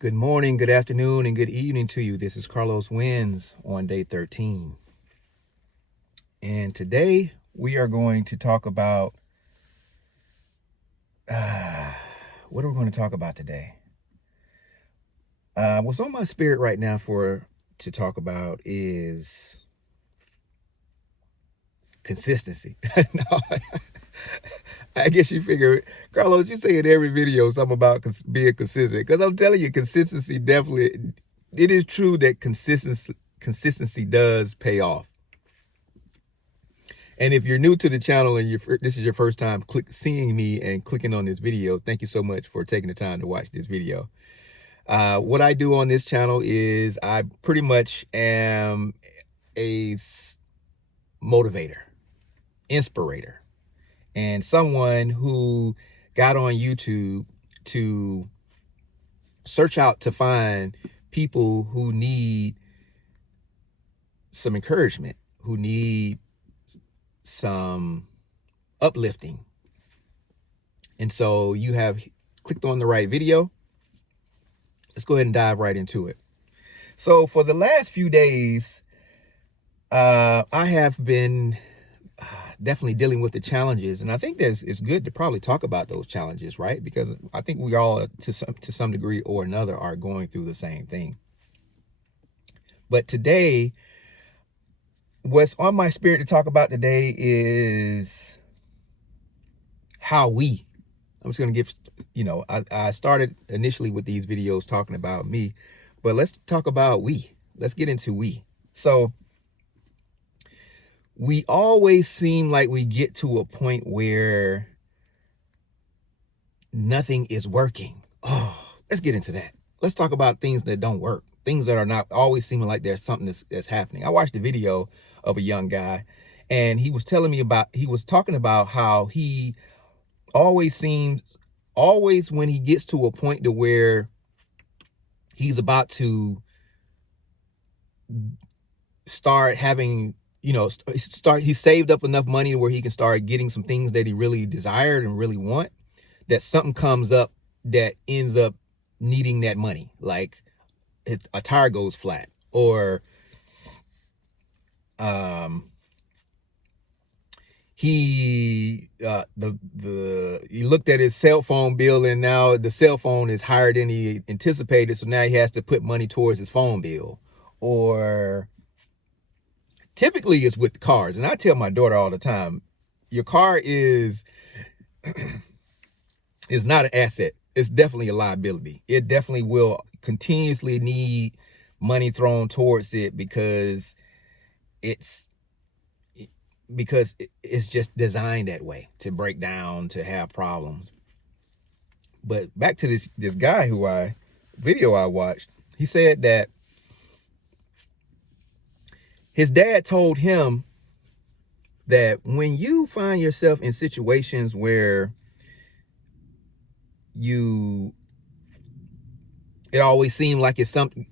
Good morning, good afternoon, and good evening to you. This is Carlos Wins on day 13. And today we are going to talk about, what are we going to talk about today? What's on my spirit right now to talk about is consistency. No, I guess you figure, Carlos, you say in every video something about being consistent. Because I'm telling you, consistency definitely, it is true that consistency does pay off. And if you're new to the channel and this is your first time seeing me and clicking on this video, thank you so much for taking the time to watch this video. What I do on this channel is I pretty much am a motivator, inspirator, and someone who got on YouTube to search out to find people who need some encouragement, who need some uplifting. And so you have clicked on the right video. Let's go ahead and dive right into it. So for the last few days, I have been definitely dealing with the challenges, and I think it's good to probably talk about those challenges, right? Because I think we all, to some degree or another, are going through the same thing. But today, what's on my spirit to talk about today is I'm just going to give, I started initially with these videos talking about me, but let's talk about we. Let's get into we. So we always seem like we get to a point where nothing is working. Oh, let's get into that. Let's talk about things that don't work. Things that are not always seeming like there's something that's happening. I watched a video of a young guy, and he was talking about how he always when he gets to a point to where he's about to start having, he saved up enough money where he can start getting some things that he really desired and really want, that something comes up that ends up needing that money. Like a tire goes flat, or he looked at his cell phone bill, and now the cell phone is higher than he anticipated, so now he has to put money towards his phone bill. Or typically it's with cars, and I tell my daughter all the time, your car is not an asset. It's definitely a liability. It definitely will continuously need money thrown towards it because it's just designed that way, to break down, to have problems. But back to this guy video I watched, he said that his dad told him that when you find yourself in situations where it always seemed like it's something,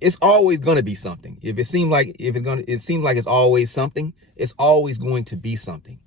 it's always going to be something. It seems like it's always something, it's always going to be something.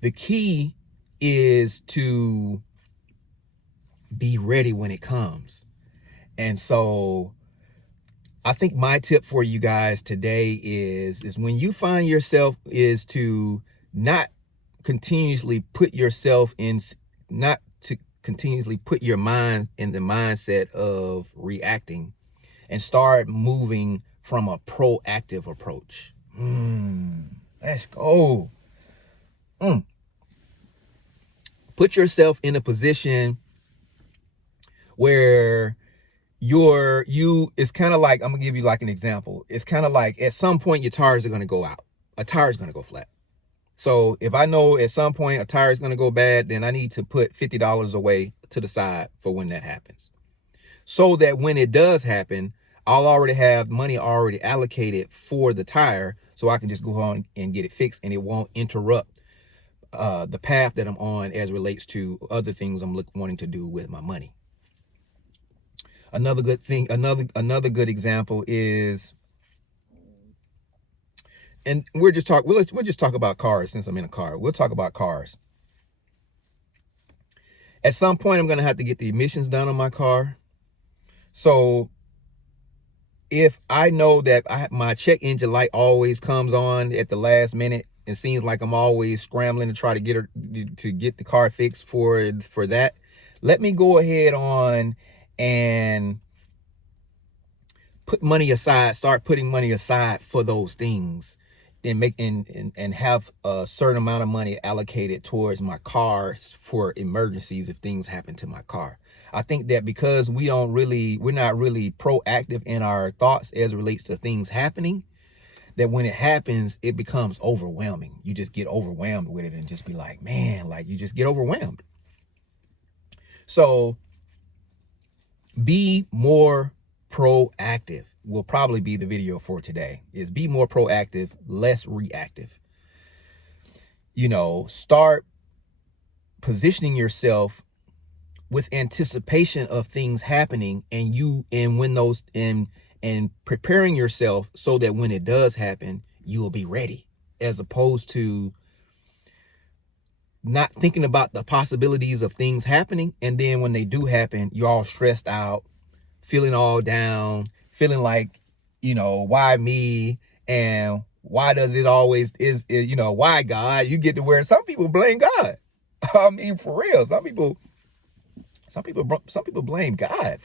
The key is to be ready when it comes. And so I think my tip for you guys today is when you find yourself, is to not continuously put yourself in, not to continuously put your mind in the mindset of reacting, and start moving from a proactive approach. Let's go. Put yourself in a position where it's kind of like, I'm gonna give you like an example. It's kind of like at some point your tires are gonna go out. A tire is gonna go flat. So if I know at some point a tire is gonna go bad, then I need to put $50 away to the side for when that happens, so that when it does happen, I'll already have money already allocated for the tire, so I can just go on and get it fixed, and it won't interrupt the path that I'm on as relates to other things I'm wanting to do with my money. Another good thing, another good example is, and we'll just talk about cars since I'm in a car. We'll talk about cars. At some point, I'm going to have to get the emissions done on my car. So if I know that my check engine light always comes on at the last minute, it seems like I'm always scrambling to try to get the car fixed for that, let me go ahead on and put money aside, start putting money aside for those things, and have a certain amount of money allocated towards my car for emergencies if things happen to my car. I think that because we're not really proactive in our thoughts as it relates to things happening, that when it happens, it becomes overwhelming. You just get overwhelmed with it and just be like, man, like you just get overwhelmed. So be more proactive will probably be the video for today. Is be more proactive, less reactive. You know, start positioning yourself with anticipation of things happening, and preparing yourself so that when it does happen, you will be ready, as opposed to not thinking about the possibilities of things happening. And then when they do happen, you're all stressed out, feeling all down, feeling like, you know, why me? And why does it always you know, why God? You get to where some people blame God. I mean, for real, some people blame God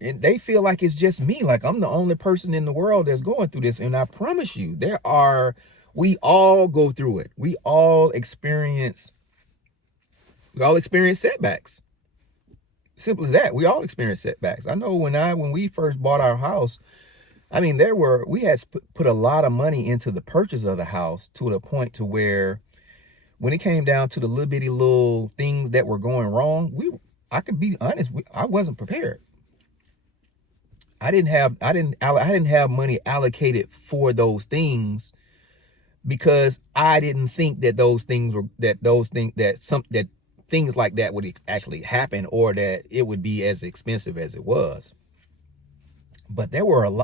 and they feel like it's just me, like I'm the only person in the world that's going through this. And I promise you, we all go through it. We all experience setbacks. Simple as that. We all experience setbacks. I know when we first bought our house, I mean, we had put a lot of money into the purchase of the house, to the point to where when it came down to the little things that were going wrong, I could be honest, I wasn't prepared. I didn't have money allocated for those things, because I didn't think that things like that would actually happen, or that it would be as expensive as it was. But there weren't a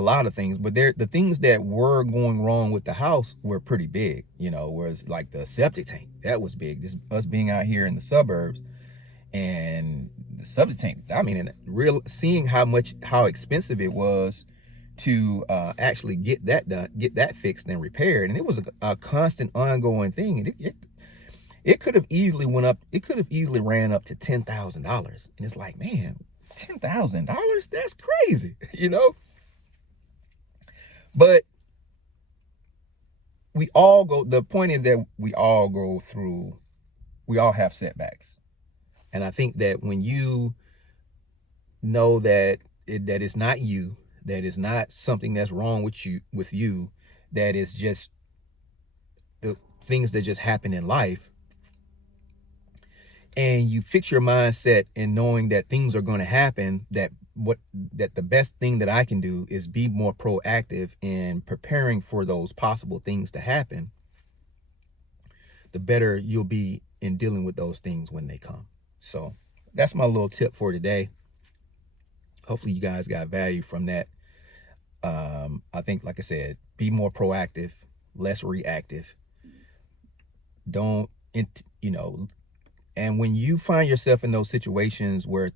lot of things, but the things that were going wrong with the house were pretty big. You know, whereas like the septic tank, that was big. Us being out here in the suburbs, and the septic tank, I mean, seeing how expensive it was to actually get that done, get that fixed and repaired. And it was a constant ongoing thing. And it could have easily ran up to $10,000. And it's like, man, $10,000? That's crazy, you know? But the point is that we all have setbacks. And I think that when you know that it's not you, that it's not something that's wrong with you, that it's just the things that just happen in life, and you fix your mindset in knowing that things are going to happen, that the best thing that I can do is be more proactive in preparing for those possible things to happen, the better you'll be in dealing with those things when they come. So that's my little tip for today. Hopefully you guys got value from that. I think, like I said, be more proactive, less reactive. And when you find yourself in those situations where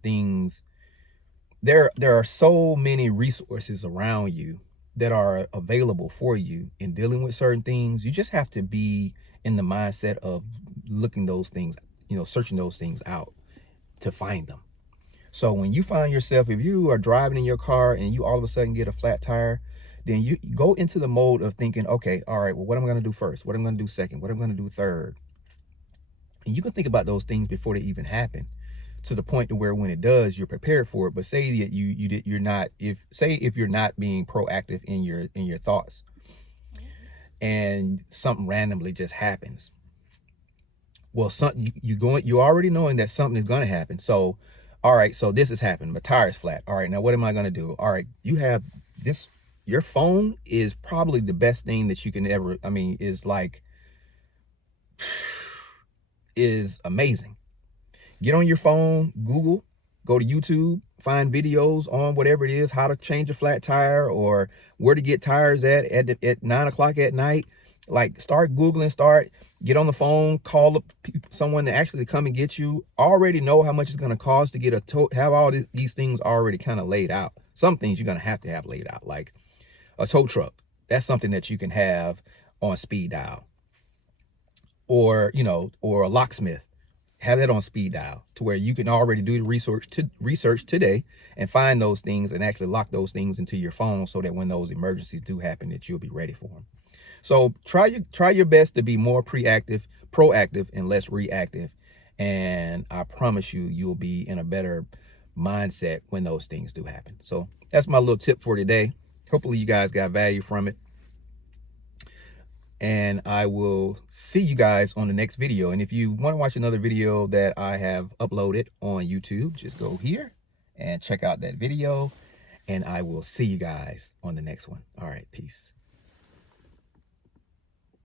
there are so many resources around you that are available for you in dealing with certain things, you just have to be in the mindset of looking those things, searching those things out to find them. So when you find yourself, if you are driving in your car and you all of a sudden get a flat tire, then you go into the mode of thinking, okay, all right, well, what am I going to do first? What am I going to do second? What am I going to do third? And you can think about those things before they even happen, to the point to where when it does, you're prepared for it. But say that if you're not being proactive in your thoughts, and something randomly just happens. Well, you already knowing that something is going to happen. So, all right, so this has happened. My tire is flat. All right, now what am I going to do? All right, you have this. Your phone is probably the best thing that you can ever. I mean, is amazing. Get on your phone, Google, go to YouTube, find videos on whatever it is, how to change a flat tire, or where to get tires at 9 o'clock at night, Like, start Googling, get on the phone, call up someone to actually come and get you. Already know how much it's going to cost to get a tow, have all these things already kind of laid out. Some things you're going to have laid out, like a tow truck. That's something that you can have on speed dial. Or, you know, or a locksmith. Have that on speed dial to where you can already do the research today and find those things and actually lock those things into your phone so that when those emergencies do happen, that you'll be ready for them. So try your best to be more proactive and less reactive. And I promise you, you'll be in a better mindset when those things do happen. So that's my little tip for today. Hopefully you guys got value from it. And I will see you guys on the next video. And if you want to watch another video that I have uploaded on YouTube, just go here and check out that video. And I will see you guys on the next one. All right, peace.